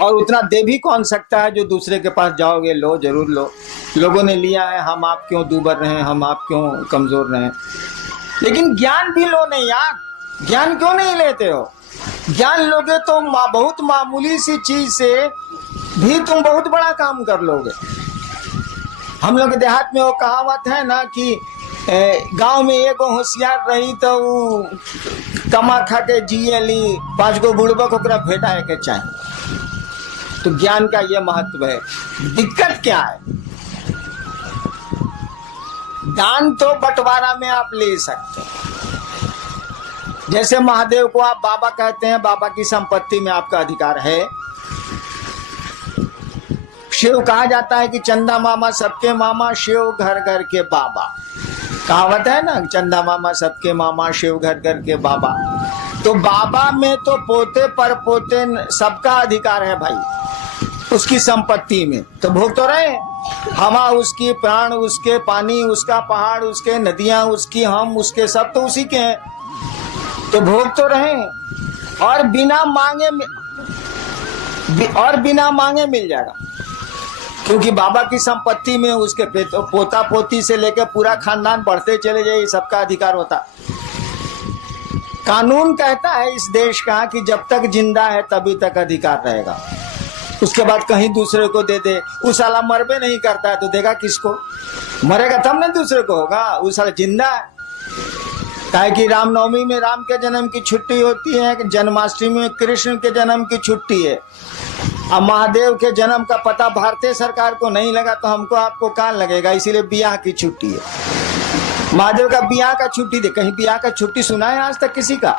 और उतना दे भी कौन सकता है जो दूसरे के पास जाओगे लो जरूर लो, लोगों ने लिया है, हम आप क्यों दूबर रहे, हम आप क्यों कमजोर रहे। लेकिन ज्ञान भी लो नहीं यार, ज्ञान क्यों नहीं लेते हो? ज्ञान लोगे तो बहुत मामूली सी चीज से भी तुम बहुत बड़ा काम कर लोगे। हम लोग देहात में वो कहावत है ना कि गांव में एगो होशियार रही तो वो कमा खा के जिए ली, 5 गो बुड़बक ओकरा भेटाए के चाहिए। तो ज्ञान का ये महत्व है। दिक्कत क्या है? दान तो बंटवारा में आप ले सकते हैं। जैसे महादेव को आप बाबा कहते हैं, बाबा की संपत्ति में आपका अधिकार है। शिव कहा जाता है कि चंदा मामा सबके मामा, शिव घर घर के बाबा। कहावत है ना, चंदा मामा सबके मामा, शिव घर घर के बाबा। तो बाबा में तो पोते पर पोते सबका अधिकार है भाई, उसकी संपत्ति में। तो भोग तो रहे, हवा उसकी, प्राण उसके, पानी उसका, पहाड़ उसके, नदियां उसकी, हम उसके, सब तो उसी के हैं। तो भोग तो रहे और बिना मांगे मिल जाएगा, क्योंकि बाबा की संपत्ति में उसके पोता पोती से लेकर पूरा खानदान बढ़ते चले जाए, सबका अधिकार होता। कानून कहता है इस देश का कि जब तक जिंदा है तभी तक अधिकार रहेगा, उसके बाद कहीं दूसरे को दे दे। उस साला मरबे नहीं करता है तो देगा किसको? मरेगा तब ना दूसरे को होगा। उस साला जिंदा है। काहे कि रामनवमी में राम के जन्म की छुट्टी होती है, जन्माष्टमी में कृष्ण के जन्म की छुट्टी है। अब महादेव के जन्म का पता भारतीय सरकार को नहीं लगा तो हमको आपको कहाँ लगेगा? इसीलिए बियाह की छुट्टी है। महादेव का बियाह का छुट्टी दे। कहीं बियाह का छुट्टी सुना है आज तक किसी का?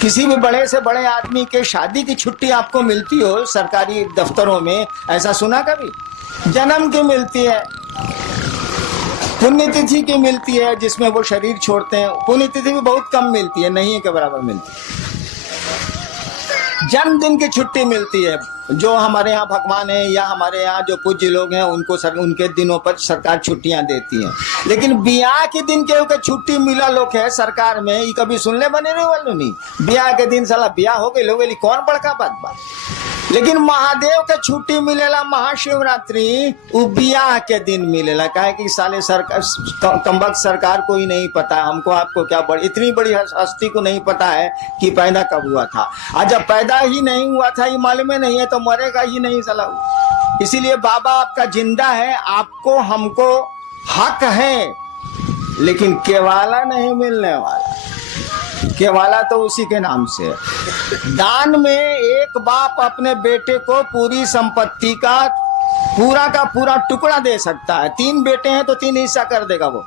किसी भी बड़े से बड़े आदमी के शादी की छुट्टी आपको मिलती हो सरकारी दफ्तरों में? ऐसा सुना कभी? जन्म की मिलती है, पुण्यतिथि की मिलती है जिसमें वो शरीर छोड़ते हैं, पुण्यतिथि भी बहुत कम मिलती है, नहीं के बराबर मिलती है। जन्मदिन की छुट्टी मिलती है, जो हमारे यहाँ भगवान है या हमारे यहाँ जो पूज्य लोग हैं उनको उनके दिनों पर सरकार छुट्टियां देती है। लेकिन बियाह के दिन के छुट्टी मिला लोग है सरकार में, ये कभी सुनने बने रहे वालों नहीं। बियाह के दिन साला बियाह हो गई लोग, कौन बड़का बात। लेकिन महादेव के छुट्टी मिलेला महाशिवरात्रि, वो बियाह के दिन मिलेला। काहे कि साले सरकार कमबख्त सरकार को ही नहीं पता, हमको आपको क्या इतनी बड़ी हस्ती को नहीं पता है कि पैदा कब हुआ था। और जब पैदा ही नहीं हुआ था, ये मालूम नहीं है, तो मरेगा ही नहीं साला। इसीलिए बाबा आपका जिंदा है, आपको हमको हक है, लेकिन केवाला नहीं मिलने वाला। केवाला तो उसी के नाम से है। दान में एक बाप अपने बेटे को पूरी संपत्ति का पूरा टुकड़ा दे सकता है। 3 बेटे हैं तो 3 हिस्सा कर देगा वो।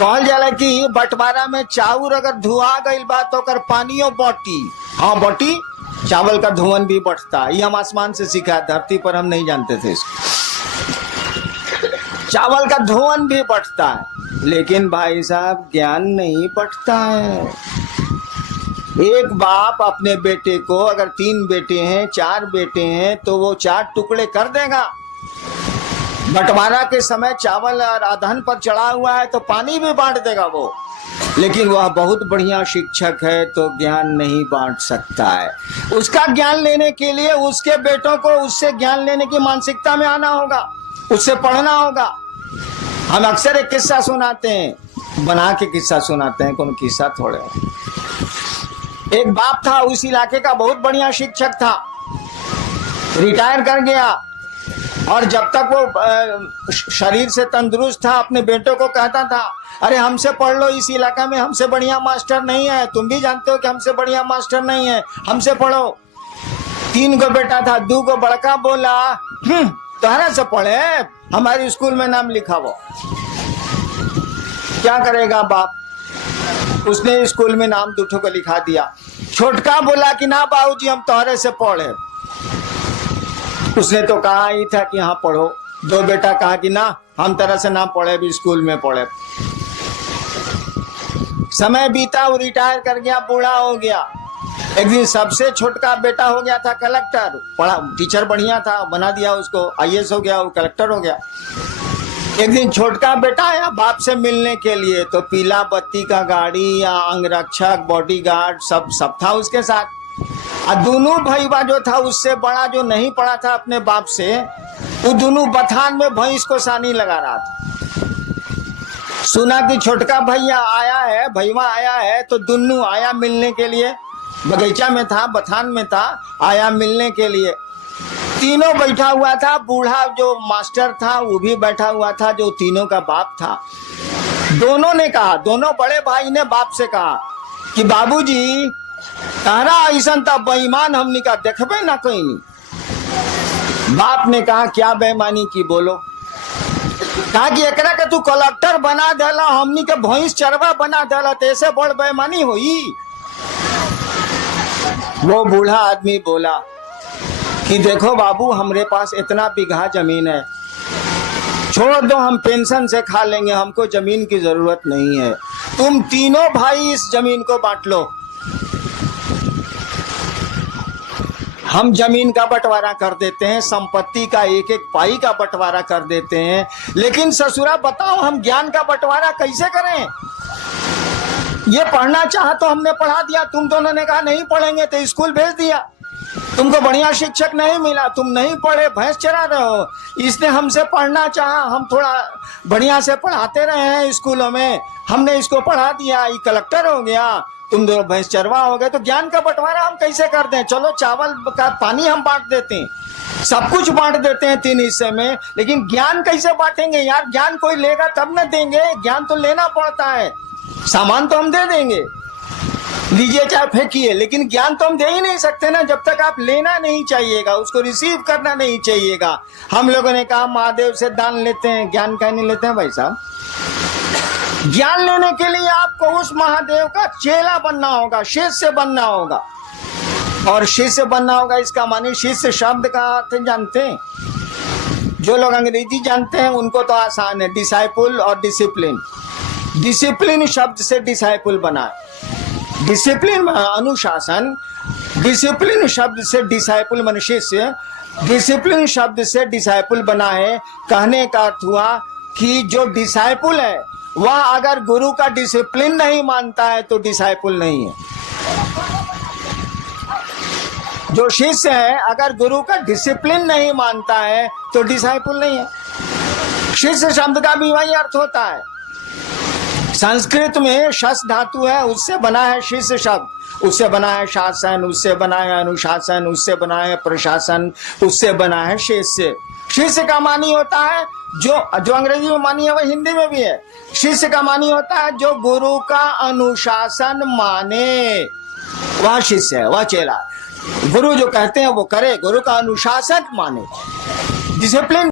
कहल जाला कि बंटवारा में चाउर अगर धुआ गई बात होकर पानियों बटी, हाँ बटी, चावल का धुआं भी बढ़ता है। ये हम आसमान से सीखा है, धरती पर हम नहीं जानते थे इसको। चावल का धुआं भी बढ़ता है, लेकिन भाई साहब ज्ञान नहीं बढ़ता है। एक बाप अपने बेटे को, अगर 3 बेटे हैं 4 बेटे हैं, तो वो 4 टुकड़े कर देगा। बंटवारा के समय चावल और अधन पर चढ़ा हुआ है तो पानी भी बांट देगा वो। लेकिन वह बहुत बढ़िया शिक्षक है तो ज्ञान नहीं बांट सकता है। उसका ज्ञान लेने के लिए उसके बेटों को उससे ज्ञान लेने की मानसिकता में आना होगा, उससे पढ़ना होगा। हम अक्सर एक किस्सा सुनाते हैं, बना के किस्सा सुनाते हैं, कौन किस्सा थोड़े। एक बाप था, उस इलाके का बहुत बढ़िया शिक्षक था, रिटायर कर गया। और जब तक वो शरीर से तंदुरुस्त था, अपने बेटों को कहता था, अरे हमसे पढ़ लो, इस इलाका में हमसे बढ़िया मास्टर नहीं है, तुम भी जानते हो कि हमसे बढ़िया मास्टर नहीं है, हमसे पढ़ो। 3 गो बेटा था, 2 गो बड़का बोला तोहरा से पढ़े, हमारे स्कूल में नाम लिखाओ। क्या करेगा बाप? उसने स्कूल में नाम 2 को लिखा दिया। छोटका बोला कि ना बाबूजी हम तोहरे से पढ़े। उसने तो कहा ही था कि हाँ पढ़ो। 2 बेटा कहा कि ना हम तरह से ना पढ़े, भी स्कूल में पढ़े। समय बीता, वो रिटायर कर गया, बूढ़ा हो गया। एक दिन सबसे छोटका बेटा हो गया था कलेक्टर, पढ़ा, टीचर बढ़िया था, बना दिया उसको, IAS हो गया, वो कलेक्टर हो गया। एक दिन छोटका बेटा आया बाप से मिलने के लिए, तो पीला बत्ती का गाड़ी या अंगरक्षक, बॉडीगार्ड सब था उसके साथ। और दोनों भैया जो था उससे बड़ा जो नहीं पढ़ा था अपने बाप से, वो दोनों बथान में भैंस को सानी लगा रहा था। सुना कि छोटका भैया आया है, तो दोनों आया मिलने के लिए। बगीचा में था, बथान में था, आया मिलने के लिए। तीनों बैठा हुआ था, बूढ़ा जो मास्टर था वो भी बैठा हुआ था, जो तीनों का बाप था। दोनों ने कहा, दोनों बड़े भाई ने बाप से कहा कि बाबूजी तारा ऐसा था बेईमान हमनी का देखबे ना कहीं नहीं। बाप ने कहा क्या बेईमानी की बोलो? कहा कि एकरा के तू कलेक्टर बना देला, हमनी के भैंस चरवा बना देला, तो ऐसे बड़ बेईमानी हुई। वो बूढ़ा आदमी बोला कि देखो बाबू, हमरे पास इतना बीघा जमीन है, छोड़ दो, हम पेंशन से खा लेंगे, हमको जमीन की जरूरत नहीं है। तुम तीनों भाई इस जमीन को बांट लो, हम जमीन का बंटवारा कर देते हैं, संपत्ति का एक एक पाई का बंटवारा कर देते हैं। लेकिन ससुरा बताओ हम ज्ञान का बंटवारा कैसे करें? ये पढ़ना चाहा तो हमने पढ़ा दिया, तुम दोनों ने कहा नहीं पढ़ेंगे तो स्कूल भेज दिया। तुमको बढ़िया शिक्षक नहीं मिला, तुम नहीं पढ़े, भैंस चरा रहे हो। इसने हमसे पढ़ना चाहा, हम थोड़ा बढ़िया से पढ़ाते रहे हैं स्कूलों में, हमने इसको पढ़ा दिया, ये कलेक्टर हो गया, तुम दोनों भैंस चरवा हो गए। तो ज्ञान का बंटवारा हम कैसे कर दें? चलो चावल का पानी हम बांट देते हैं, सब कुछ बांट देते हैं 3 हिस्से में, लेकिन ज्ञान कैसे बांटेंगे यार? ज्ञान कोई लेगा तब न देंगे, ज्ञान तो लेना पड़ता है। सामान तो हम दे देंगे, लीजिए चाहे फेंकिए, लेकिन ज्ञान तो हम दे ही नहीं सकते ना जब तक आप लेना नहीं चाहिएगा, उसको रिसीव करना नहीं चाहिएगा। हम लोगों ने कहा महादेव से दान लेते हैं, ज्ञान का नहीं लेते हैं भाई साहब। ज्ञान लेने के लिए आपको उस महादेव का चेला बनना होगा, शिष्य बनना होगा। और शिष्य बनना होगा इसका माने शिष्य शब्द का अर्थ जानते हैं? जो लोग अंग्रेजी जानते हैं उनको तो आसान है, डिसाइपुल और डिसिप्लिन। डिसिप्लिन शब्द से डिसाइपुल बना है, डिसिप्लिन अनुशासन, डिसिप्लिन शब्द से डिसाइपुल मन शिष्य, डिसिप्लिन शब्द से डिसाइपुल बना है। कहने का अर्थ हुआ कि जो डिसाइपुल है वह अगर गुरु का डिसिप्लिन नहीं मानता है तो डिसाइपुल नहीं है। जो शिष्य है अगर गुरु का डिसिप्लिन नहीं मानता है तो डिसाइपुल नहीं है। शिष्य शब्द का भी वही अर्थ होता है। संस्कृत में शस धातु है, उससे बना है शिष्य शब्द, उससे बना है शासन, उससे बना है अनुशासन, उससे बना है प्रशासन, उससे बना है शिष्य। शिष्य का मानी होता है जो अंग्रेजी में मानी है वह हिंदी में भी है। शिष्य का मानी होता है जो गुरु का अनुशासन माने, वह शिष्य है, वह चेला। गुरु जो कहते हैं वो करे, गुरु का अनुशासन माने, डिसिप्लिन